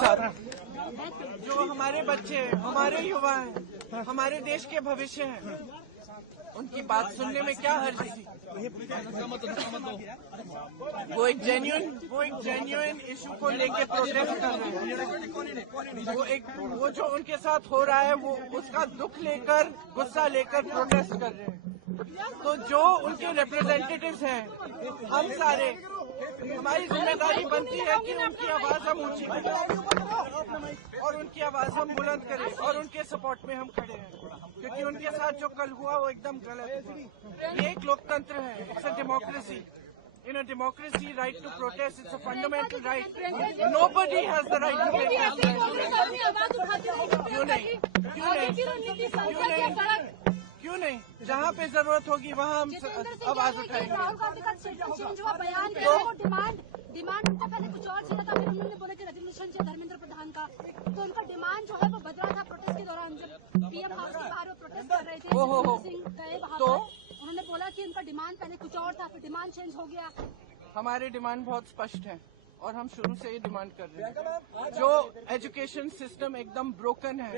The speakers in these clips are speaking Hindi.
साथ, जो हमारे बच्चे, हमारे युवा हैं, हमारे देश के भविष्य हैं, उनकी बात सुनने में क्या हर्ज थी। वो एक जेन्युइन इशू को लेके प्रोटेस्ट कर रहे हैं। वो जो उनके साथ हो रहा है वो उसका दुख लेकर, गुस्सा लेकर प्रोटेस्ट कर रहे हैं। तो जो उनके रिप्रेजेंटेटिव्स हैं, हम सारे, हमारी जिम्मेदारी बनती है कि उनकी आवाज हम ऊंची करें और उनकी आवाज हम बुलंद करें और उनके सपोर्ट में हम खड़े हैं, क्योंकि उनके साथ जो कल हुआ वो एकदम गलत है। ये एक लोकतंत्र है, it's a democracy. In a democracy, right to protest, it's a fundamental right. Nobody has the right to protest. क्यों नहीं? जहाँ पे जरूरत होगी वहाँ हम आवाज उठाएंगे। डिमांड उनका पहले कुछ और चीज था, फिर उन्होंने बोला कि रेजोल्यूशन चाहिए धर्मेंद्र प्रधान का, तो उनका डिमांड जो है वो बदला था प्रोटेस्ट के दौरान, जब पीएम हाउस के बाहर वो प्रोटेस्ट कर रहे थे। सिंह गए वहाँ पर, उन्होंने बोला कि उनका डिमांड पहले कुछ और था, फिर डिमांड चेंज हो गया। हमारे डिमांड बहुत स्पष्ट है और हम शुरू से ये डिमांड कर रहे हैं। जो एजुकेशन सिस्टम एकदम ब्रोकन है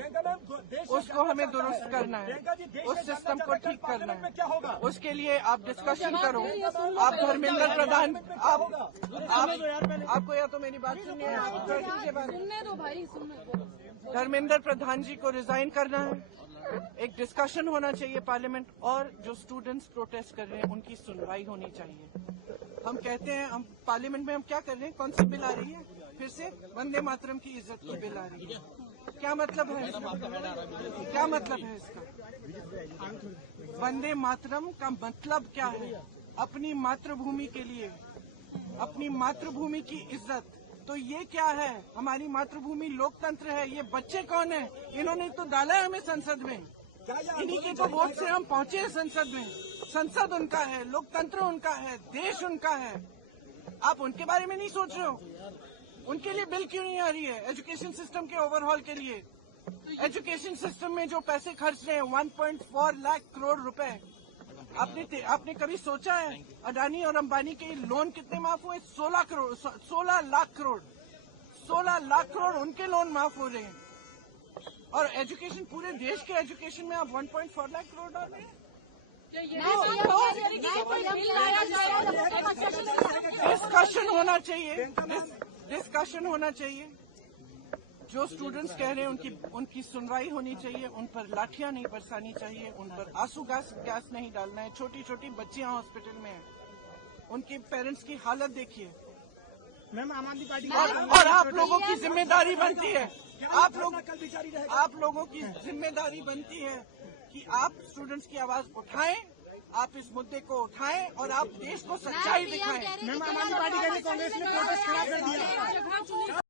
उसको हमें दुरुस्त करना है, उस सिस्टम को ठीक करना है। उसके लिए आप डिस्कशन करो। आप धर्मेंद्र प्रधान, आपको या तो मेरी बात सुननी है, सुनने दो भाई, सुनने दो। धर्मेंद्र प्रधान जी को रिजाइन करना है, एक डिस्कशन होना चाहिए पार्लियामेंट, और जो स्टूडेंट्स प्रोटेस्ट कर रहे हैं उनकी सुनवाई होनी चाहिए। हम कहते हैं, हम पार्लियामेंट में हम क्या कर रहे हैं, कौन सी बिल आ रही है, फिर से वंदे मातरम की इज्जत की बिल आ रही है। क्या मतलब है इसका? क्या मतलब है इसका? वंदे मातरम का मतलब क्या है? अपनी मातृभूमि के लिए, अपनी मातृभूमि की इज्जत। तो ये क्या है? हमारी मातृभूमि लोकतंत्र है। ये बच्चे कौन है? इन्होंने तो डाला है हमें संसद में, इन्हीं के तो वोट से हम पहुंचे हैं संसद में। संसद उनका है, लोकतंत्र उनका है, देश उनका है। आप उनके बारे में नहीं सोच रहे हो? उनके लिए बिल क्यों नहीं आ रही है एजुकेशन सिस्टम के ओवरहॉल के लिए? एजुकेशन सिस्टम में जो पैसे खर्च रहे हैं 1.4 लाख करोड़ रुपए, आपने कभी सोचा है अडानी और अंबानी के लोन कितने माफ हुए? 16 लाख करोड़ 16 लाख करोड़ उनके लोन माफ हो रहे हैं। और एजुकेशन, पूरे देश के एजुकेशन में आप 1.4 लाख करोड़ डाल रहे हैं। डिस्कशन होना चाहिए, डिस्कशन होना चाहिए। जो स्टूडेंट्स कह रहे हैं उनकी सुनवाई होनी चाहिए, उन पर लाठियां नहीं बरसानी चाहिए, उन पर आंसू गैस नहीं डालना है। छोटी छोटी बच्चियां हॉस्पिटल में हैं, उनके पेरेंट्स की हालत देखिए। मैम, आम आदमी पार्टी और आप लोगों की जिम्मेदारी बनती है, आप लोगों की जिम्मेदारी बनती है कि आप स्टूडेंट्स की आवाज उठाएं, आप इस मुद्दे को उठाएं और आप देश को सच्चाई दिखाएं। मैम, आम आदमी पार्टी कह रही है कांग्रेस ने प्रोटेस्ट खड़ा कर दिया।